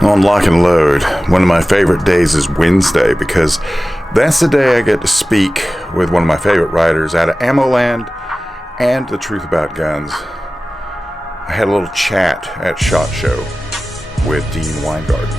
On Lock and Load, one of my favorite days is Wednesday because that's the day I get to speak with one of my favorite writers out of Ammoland and The Truth About Guns. I had a little chat at SHOTShow with Dean Weingarten.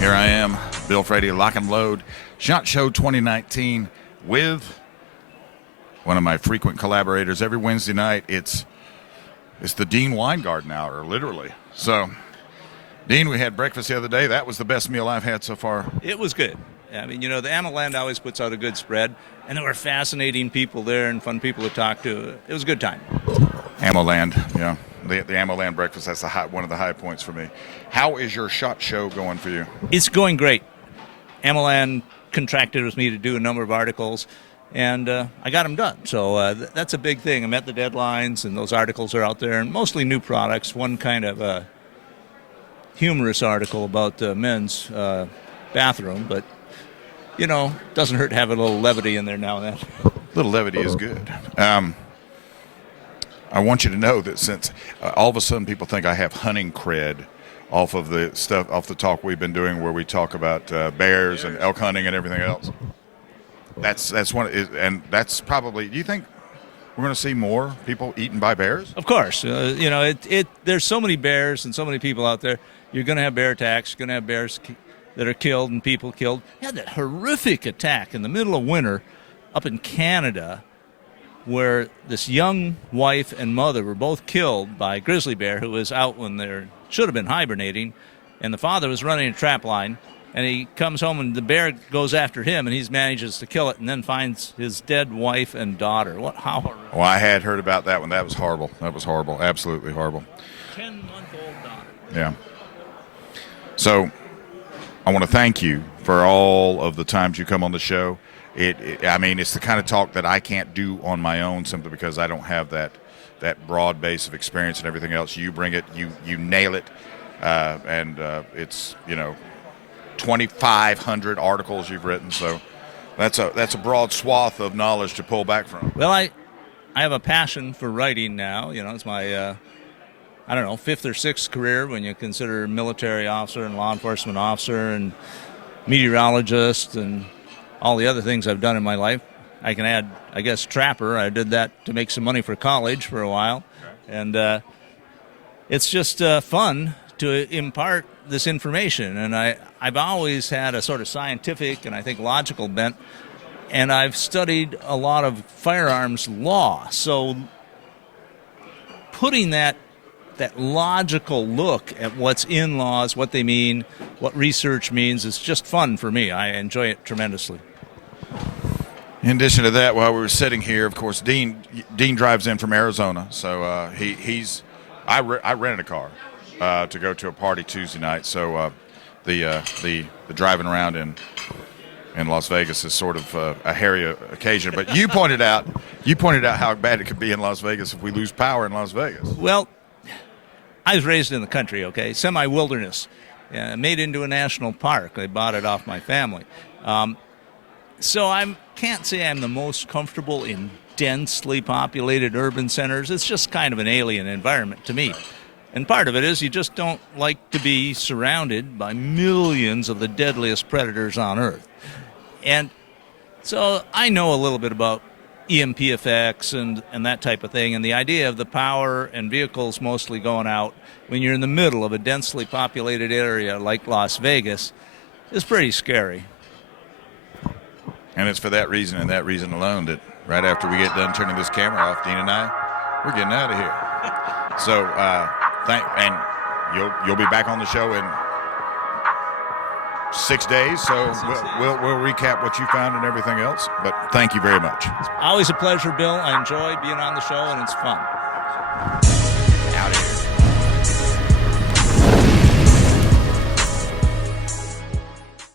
Here I am, Bill Frady, Lock and Load, SHOTShow 2019 with one of my frequent collaborators. Every Wednesday night, it's the Dean Weingarten hour, literally. So, Dean, we had breakfast the other day. That was the best meal I've had so far. It was good. I mean, the Ammoland always puts out a good spread, and there were fascinating people there and fun people to talk to. It was a good time. Ammoland, yeah. The Ammoland breakfast, that's one of the high points for me. How is your SHOTShow going for you? It's going great. Ammoland contracted with me to do a number of articles, and I got them done. So that's a big thing. I met the deadlines, and those articles are out there, and mostly new products. One kind of humorous article about men's bathroom, but, doesn't hurt to have a little levity in there now and then. A little levity is good. I want you to know that since all of a sudden people think I have hunting cred off of the stuff, off the talk we've been doing where we talk about bears and elk hunting and everything else. That's one, and that's probably. Do you think we're going to see more people eaten by bears? Of course. There's so many bears and so many people out there. You're going to have bear attacks. You're going to have bears that are killed and people killed. You had that horrific attack in the middle of winter up in Canada, where this young wife and mother were both killed by a grizzly bear who was out when they should have been hibernating, and the father was running a trap line, and he comes home and the bear goes after him, and he manages to kill it and then finds his dead wife and daughter. How horrible. Well, I had heard about that one. That was horrible. That was horrible. Absolutely horrible. 10-month-old daughter. Yeah. So I want to thank you for all of the times you come on the show. It's the kind of talk that I can't do on my own simply because I don't have that broad base of experience and everything else. You bring it, you nail it, and it's 2,500 articles you've written. So that's a broad swath of knowledge to pull back from. Well, I have a passion for writing now. It's my fifth or sixth career when you consider military officer and law enforcement officer and meteorologist and all the other things I've done in my life. I can add, I guess, trapper. I did that to make some money for college for a while. And it's just fun to impart this information. And I've always had a sort of scientific and I think logical bent. And I've studied a lot of firearms law. So putting that logical look at what's in laws, what they mean, what research means, is just fun for me. I enjoy it tremendously. In addition to that, while we were sitting here, of course, Dean drives in from Arizona, so I rented a car to go to a party Tuesday night. So the driving around in Las Vegas is sort of a hairy occasion. But you pointed out how bad it could be in Las Vegas if we lose power in Las Vegas. Well, I was raised in the country, semi-wilderness, made into a national park. They bought it off my family. So I can't say I'm the most comfortable in densely populated urban centers. It's just kind of an alien environment to me. And part of it is you just don't like to be surrounded by millions of the deadliest predators on Earth. And so I know a little bit about EMP effects and that type of thing, and the idea of the power and vehicles mostly going out when you're in the middle of a densely populated area like Las Vegas is pretty scary. And it's for that reason and that reason alone that right after we get done turning this camera off, Dean and I, we're getting out of here. So and you'll be back on the show in 6 days. So we'll recap what you found and everything else. But thank you very much. It's always a pleasure, Bill. I enjoy being on the show, and it's fun. Out of here.